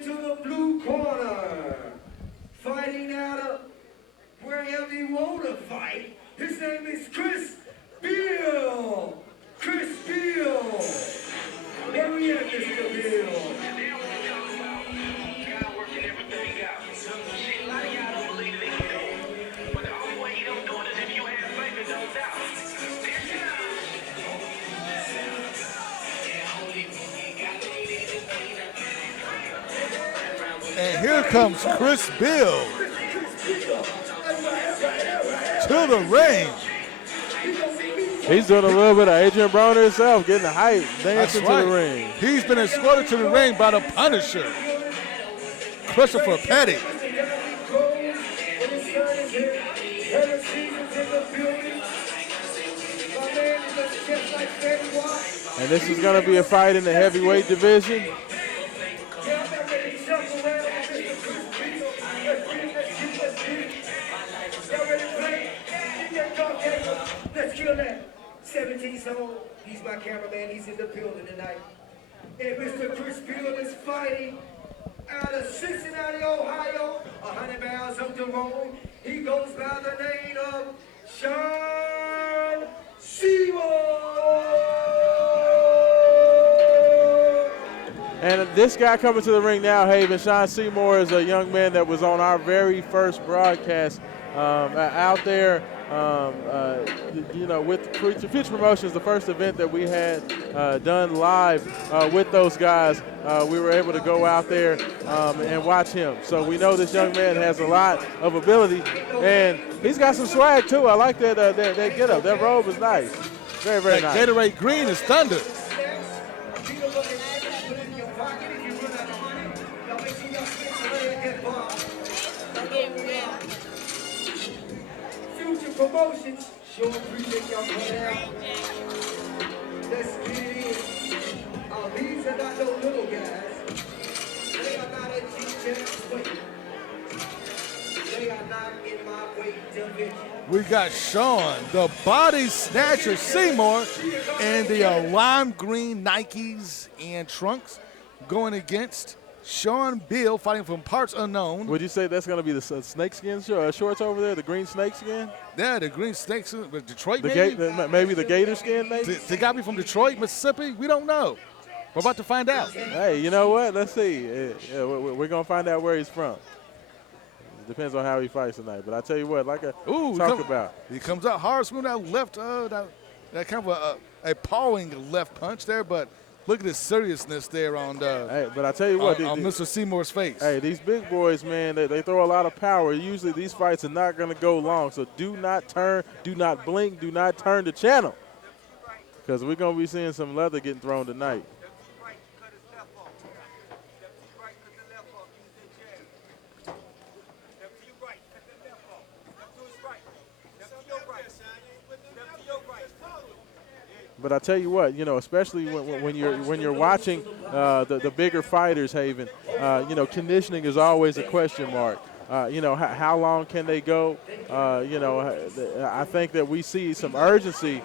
into the blue corner, fighting out of wherever he want to fight. His name is Chris Beal. Chris Beal. Where we at, Mr. Beal? And here comes Chris Beal to the ring. He's doing a little bit of Adrian Broner himself, getting the hype, dancing That's right. to the ring. He's been escorted to the ring by the Punisher, Christopher Petty. And this is going to be a fight in the heavyweight division. Let's kill that. 17 soul. He's my cameraman. He's in the building tonight. And Mr. Chris Beal is fighting out of Cincinnati, Ohio, 100 miles up the road. He goes by the name of Sean Seymour. And this guy coming to the ring now, Haven, Sean Seymour, is a young man that was on our very first broadcast out there. You know, with Future Promotions, the first event that we had done live with those guys, we were able to go out there and watch him. So we know this young man has a lot of ability, and he's got some swag too. I like that get up. That robe is nice. Very, very nice. Gatorade Green is thunder. Promotions, sure appreciate y'all coming out. Let's get it in. These are not no little guys. They are not at G-Champs weight. They are not in my weight division. We got Sean, the body snatcher Seymour, in the lime green Nikes and trunks, going against Sean Beal, fighting from parts unknown. Would you say that's going to be the snakeskin shorts over there, the green snakeskin? Yeah, the green snakes, Detroit maybe the gator skin, maybe? They got me from Detroit, Mississippi? We don't know. We're about to find out. Hey, you know what? Let's see. We're going to find out where he's from. It depends on how he fights tonight. But I tell you what, like I talked about. He comes out hard, smooth, that left, that kind of a pawing left punch there, but look at the seriousness there on but I tell you what, on Mr. Seymour's face. Hey, these big boys, man, they throw a lot of power. Usually these fights are not going to go long, so do not turn, do not blink, do not turn the channel, because we're going to be seeing some leather getting thrown tonight. But I tell you what, you know, especially when you're watching the bigger fighters, Haven, you know, conditioning is always a question mark. You know, how long can they go? You know, I think that we see some urgency,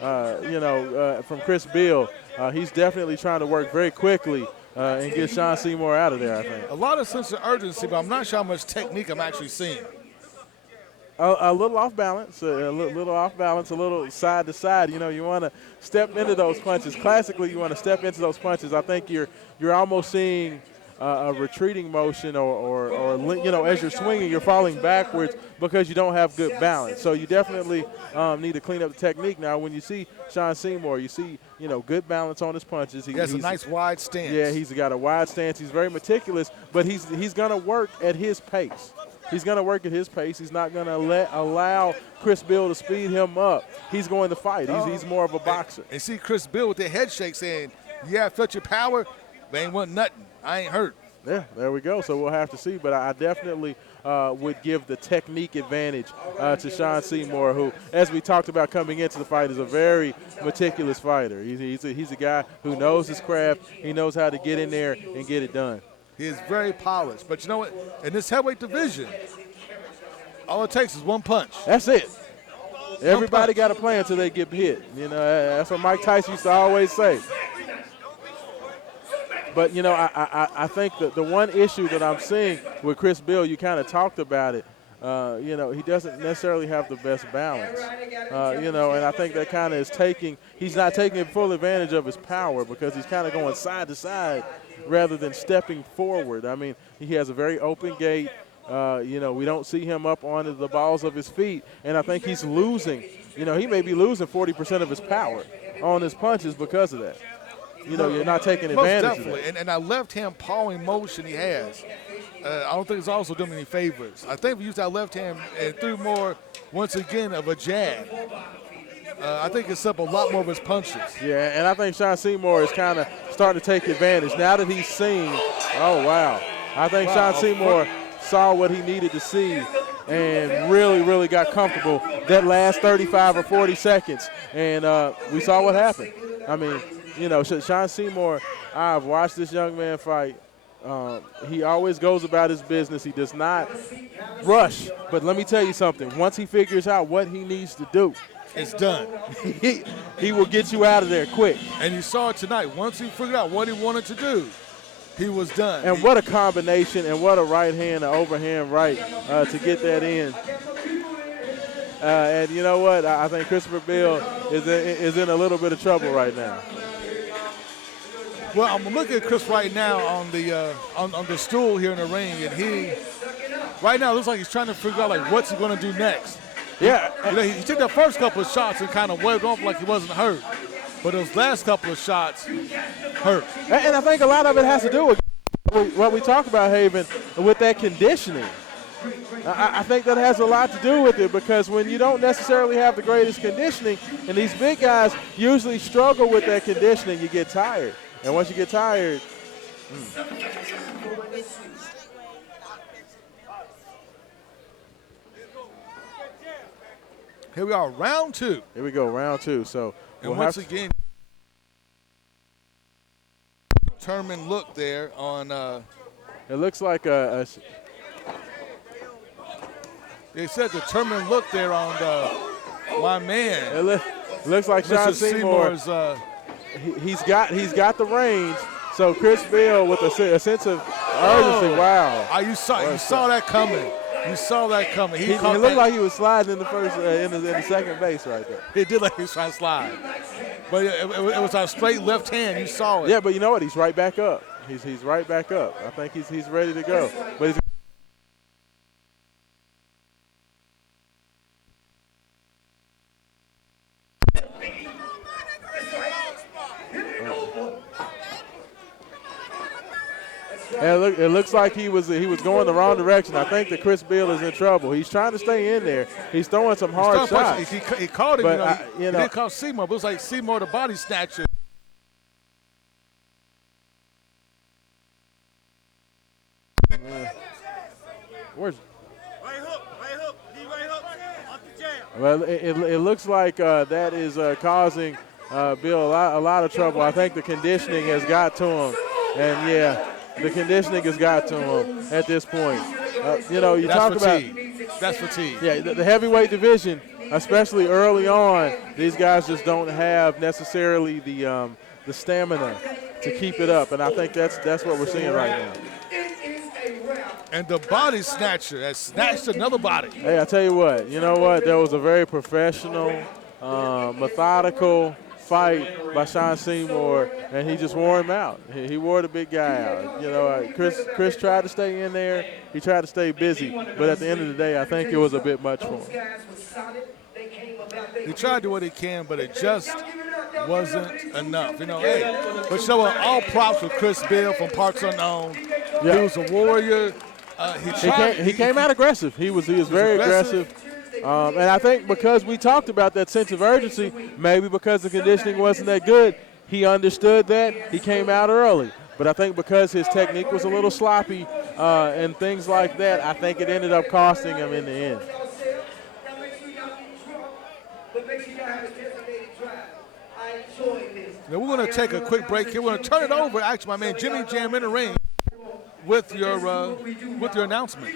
you know, from Chris Beal. He's definitely trying to work very quickly and get Sean Seymour out of there, I think. A lot of sense of urgency, but I'm not sure how much technique I'm actually seeing. A little off balance, a little side to side. You know, you want to step into those punches. Classically, you want to step into those punches. I think you're almost seeing a retreating motion, or you know, as you're swinging, you're falling backwards because you don't have good balance. So you definitely need to clean up the technique. Now, when you see Sean Seymour, you see, you know, good balance on his punches. He has a nice wide stance. Yeah, he's got a wide stance. He's very meticulous, but he's going to work at his pace. He's going to work at his pace. He's not going to allow Chris Beal to speed him up. He's going to fight. He's more of a boxer. And see Chris Beal with the head shake saying, yeah, I felt your power, but ain't want nothing. I ain't hurt. Yeah, there we go. So we'll have to see. But I definitely would give the technique advantage to Sean Seymour, who, as we talked about coming into the fight, is a very meticulous fighter. He's a guy who knows his craft. He knows how to get in there and get it done. He is very polished. But you know what? In this heavyweight division, all it takes is one punch. That's it. Everybody got a plan until they get hit. You know, that's what Mike Tyson used to always say. But, you know, I think that the one issue that I'm seeing with Chris Beal, you kind of talked about it, you know, he doesn't necessarily have the best balance. You know, and I think that kind of is he's not taking full advantage of his power because he's kind of going side to side rather than stepping forward. I mean, he has a very open gait. You know, we don't see him up onto the balls of his feet, and I think he's losing. You know, he may be losing 40% of his power on his punches because of that. You know, you're not taking advantage of that. And that left hand pawing motion he has, I don't think it's also doing any favors. I think if we use that left hand and threw more, once again, of a jab, I think it's up a lot more of his punches. Yeah, and I think Sean Seymour is kind of starting to take advantage. Now that he's seen, oh, wow. I think Sean Seymour saw what he needed to see and really, really got comfortable that last 35 or 40 seconds. And we saw what happened. I mean, you know, Sean Seymour, I've watched this young man fight. He always goes about his business. He does not rush. But let me tell you something. Once he figures out what he needs to do, it's done. he will get you out of there quick. And you saw it tonight. Once he figured out what he wanted to do, he was done. And what a combination and what a right hand, an overhand right to get that in. And you know what? I think Christopher Beal is in a little bit of trouble right now. Well, I'm looking at Chris right now on the stool here in the ring, and he right now looks like he's trying to figure out like what's he going to do next. Yeah, you know, he took the first couple of shots and kind of waved off like he wasn't hurt, but those last couple of shots hurt. And I think a lot of it has to do with what we talk about, Haven, with that conditioning. I think that has a lot to do with it because when you don't necessarily have the greatest conditioning, and these big guys usually struggle with that conditioning, you get tired. And once you get tired, Here we are, round two. Here we go, round two. So and once again, determined look there on. It looks like They said determined look there on my man. It looks like Sean Seymour's. He's got the range. So Chris Beal with a sense of urgency. Wow! You saw that coming. You saw that coming. He looked like he was sliding in the first in the second base right there. He did like he was trying to slide, but it was a straight left hand. You saw it. Yeah, but you know what? He's right back up. He's right back up. I think he's ready to go. But he's and it looks like he was going the wrong direction. I think that Chris Beal is in trouble. He's trying to stay in there. He's throwing some hard shots. He called him. But he didn't call Seymour. But it was like Seymour the body snatcher. Where's? Right hook, off the jab. Well, it looks like that is causing Bill a lot of trouble. I think the conditioning has got to him, and yeah, the conditioning has got to him at this point. You know, you talk about that's fatigue. Yeah, the heavyweight division, especially early on, these guys just don't have necessarily the stamina to keep it up, and I think that's what we're seeing right now. And the body snatcher has snatched another body. Hey, I tell you what, there was a very professional, methodical fight by Sean Seymour, and he just wore him out. He wore the big guy out. Chris tried to stay in there. He tried to stay busy, but at the end of the day, I think it was a bit much for him. He tried to do what he can, but it just wasn't enough. Hey, but showing all props for Chris Beal from Parts Unknown. Yeah. He was a warrior. He came out aggressive. He was very aggressive. And I think because we talked about that sense of urgency, maybe because the conditioning wasn't that good, he understood that. He came out early. But I think because his technique was a little sloppy and things like that, I think it ended up costing him in the end. Now we're going to take a quick break here. We're going to turn it over, actually, my man Jimmy Jam in the ring with your announcement.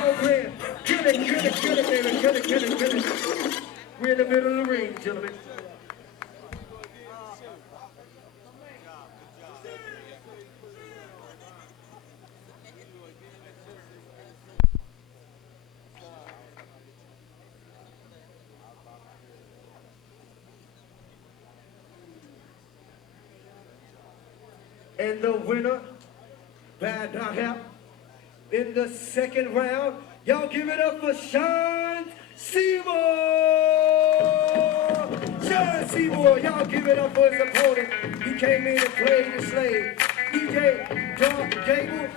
no plan. Kill it, baby. Kill it. We're in the middle of the ring, gentlemen. And the winner, bad knockout, in the second round. Y'all give it up for Sean Seymour! Sean Seymour, y'all give it up for his opponent. He came in and played the slave. DJ Dark Gable,